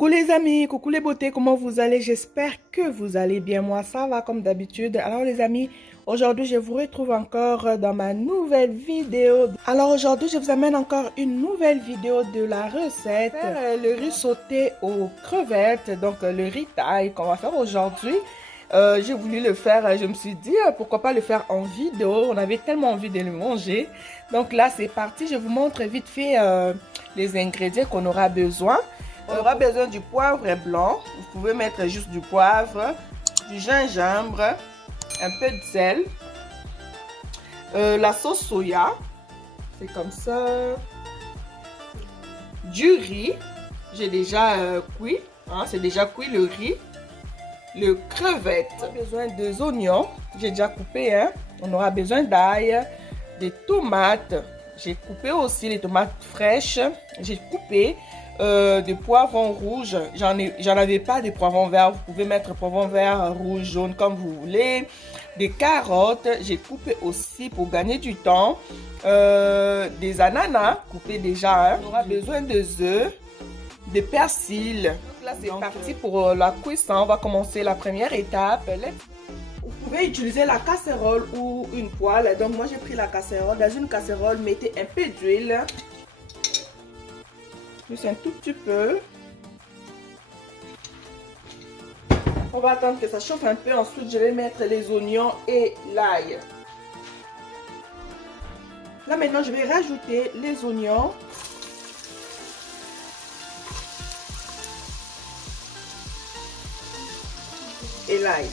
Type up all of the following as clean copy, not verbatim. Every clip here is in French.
Coucou les amis, coucou les beautés, comment vous allez? J'espère que vous allez bien. Moi, ça va comme d'habitude. Alors les amis, aujourd'hui, je vous retrouve encore dans ma nouvelle vidéo. Alors aujourd'hui, je vous amène encore une nouvelle vidéo de la recette. Le riz sauté aux crevettes, donc le riz thaï qu'on va faire aujourd'hui. J'ai voulu le faire, je me suis dit, pourquoi pas le faire en vidéo. On avait tellement envie de le manger. Donc là, c'est parti. Je vous montre vite fait les ingrédients qu'on aura besoin. On aura besoin du poivre blanc. Vous pouvez mettre juste du poivre, du gingembre, un peu de sel, la sauce soya, c'est comme ça, du riz, j'ai déjà cuit, hein, c'est déjà cuit le riz, le crevette, on aura besoin des oignons, j'ai déjà coupé, hein. On aura besoin d'ail, des tomates, j'ai coupé aussi les tomates fraîches, j'ai coupé. Des poivrons rouges, j'en avais pas des poivrons verts, vous pouvez mettre poivrons verts, rouge, jaune comme vous voulez. Des carottes, j'ai coupé aussi pour gagner du temps. Des ananas coupés déjà, hein. On aura besoin de œufs, de persil. Donc là c'est parti pour la cuisson, on va commencer la première étape. Vous pouvez utiliser la casserole ou une poêle, donc moi j'ai pris la casserole. Dans une casserole, mettez un peu d'huile. Juste un tout petit peu. On va attendre que ça chauffe un peu. Ensuite, je vais mettre les oignons et l'ail. Là, maintenant, je vais rajouter les oignons. Et l'ail.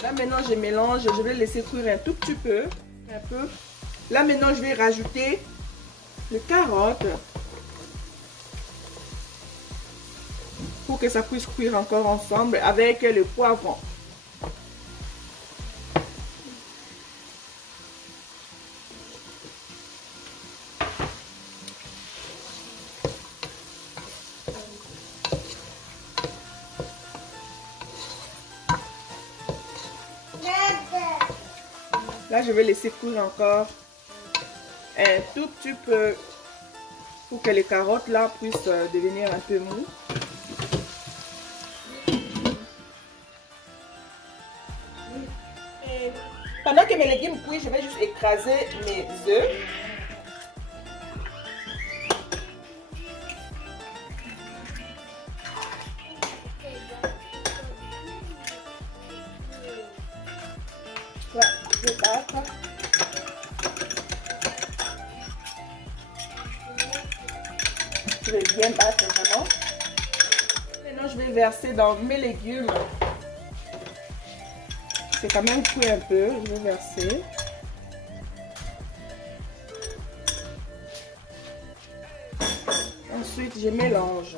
Là maintenant je mélange, je vais laisser cuire un tout petit peu, Là maintenant je vais rajouter les carottes pour que ça puisse cuire encore ensemble avec le poivron. Là, je vais laisser cuire encore un tout petit peu pour que les carottes là puissent devenir un peu mou. Et pendant que mes légumes cuisent, je vais juste écraser mes œufs. Là, je vais battre. Je vais bien battre vraiment. Maintenant, je vais verser dans mes légumes. C'est quand même cuit un peu. Je vais verser. Ensuite, je mélange.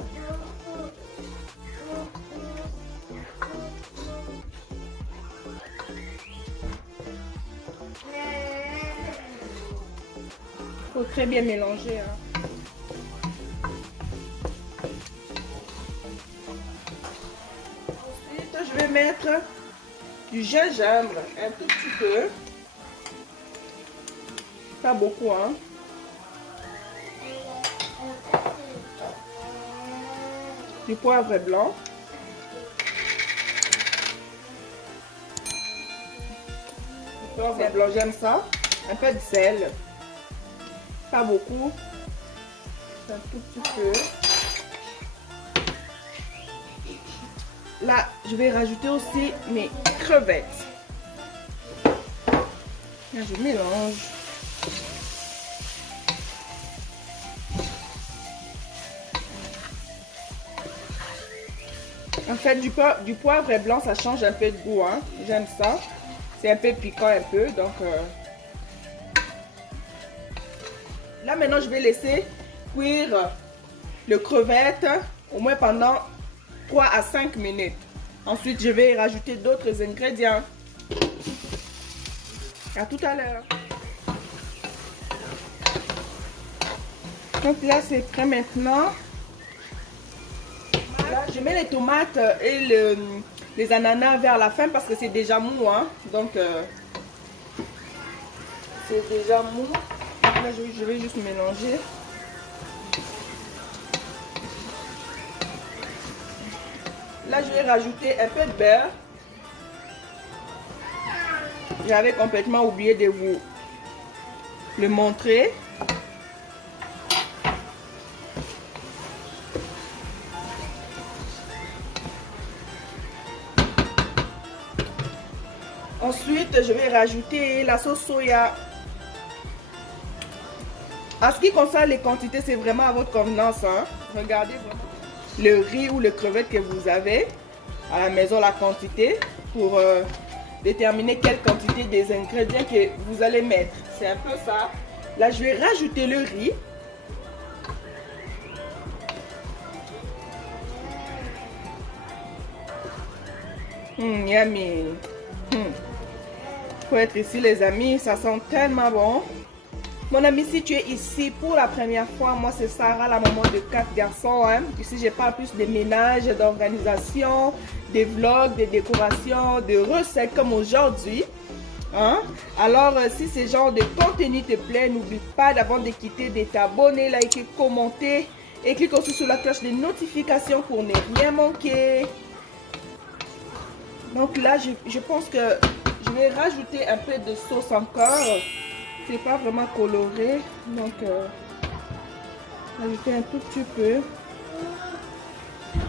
Il faut très bien mélanger, hein. Ensuite, je vais mettre du gingembre, un tout petit peu. Pas beaucoup, hein. Du poivre blanc. Du poivre blanc, j'aime ça. Un peu de sel. Pas beaucoup, un tout petit peu. Là, je vais rajouter aussi mes crevettes. Là, je mélange. En fait, du poivre blanc, ça change un peu de goût, hein. J'aime ça. C'est un peu piquant un peu, donc... Là, maintenant, je vais laisser cuire le crevette au moins pendant 3 à 5 minutes. Ensuite, je vais rajouter d'autres ingrédients. À tout à l'heure. Donc là, c'est prêt maintenant. Là, je mets les tomates et les ananas vers la fin parce que c'est déjà mou. Hein? Donc, c'est déjà mou. Là, je vais juste mélanger. Là, je vais rajouter un peu de beurre. J'avais complètement oublié de vous le montrer. Ensuite, je vais rajouter la sauce soya. En ce qui concerne les quantités, c'est vraiment à votre convenance. Hein? Regardez vraiment le riz ou le crevette que vous avez à la maison, la quantité, pour déterminer quelle quantité des ingrédients que vous allez mettre. C'est un peu ça. Là, je vais rajouter le riz. Yummy. Faut être ici, les amis, ça sent tellement bon. Mon ami, si tu es ici pour la première fois, moi c'est Sarah, la maman de 4 garçons. Hein. Ici, je parle plus des ménages, d'organisation, des vlogs, des décorations, de recettes comme aujourd'hui. Hein? Alors, si ce genre de contenu te plaît, n'oublie pas d'avant de quitter, de t'abonner, liker, commenter et clique aussi sur la cloche de notification pour ne rien manquer. Donc là, je pense que je vais rajouter un peu de sauce encore. C'est pas vraiment coloré, donc ajouter un tout petit peu.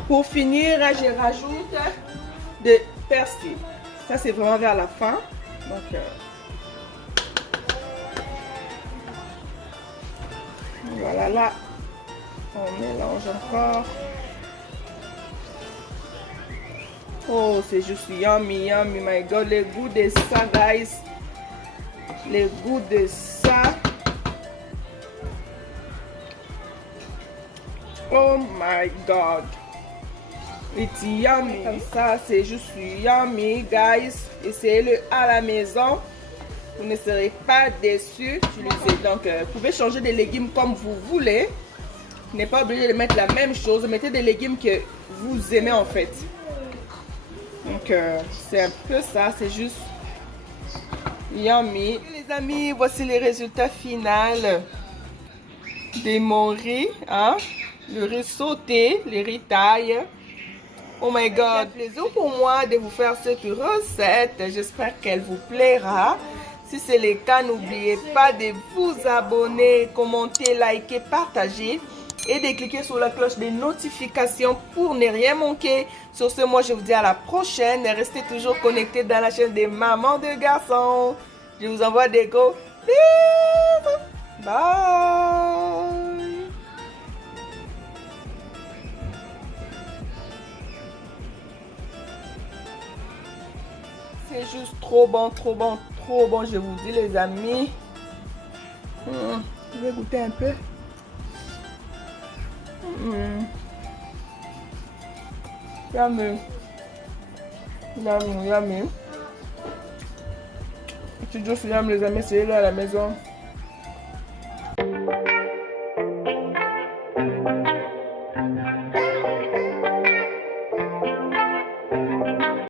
Pour finir, je rajoute de persil. Ça c'est vraiment vers la fin. Donc voilà, là on mélange encore. Oh, c'est juste yummy, yummy, my god, le goût de ça, guys. Le goût de ça. Oh my god. It's yummy. Comme ça, c'est juste yummy, guys. Essayez-le à la maison. Vous ne serez pas déçus. Donc, vous pouvez changer des légumes comme vous voulez. Vous n'êtes pas obligé de mettre la même chose. Mettez des légumes que vous aimez en fait. Donc, c'est un peu ça. C'est juste yummy. Les amis, voici les résultats finaux de mon riz. Hein? Le riz sauté, les riz taille. Oh my god, c'est un plaisir pour moi de vous faire cette recette. J'espère qu'elle vous plaira. Si c'est le cas, n'oubliez pas de vous abonner, commenter, liker, partager et de cliquer sur la cloche de notification pour ne rien manquer. Sur ce, moi je vous dis à la prochaine. Restez toujours connectés dans la chaîne des mamans de garçons. Je vous envoie des gros bisous. Bye. C'est juste trop bon, trop bon, trop bon, je vous dis les amis. Je vais goûter un peu. Yummy. Yummy, yummy. C'est juste yummy les amis, c'est là à la maison.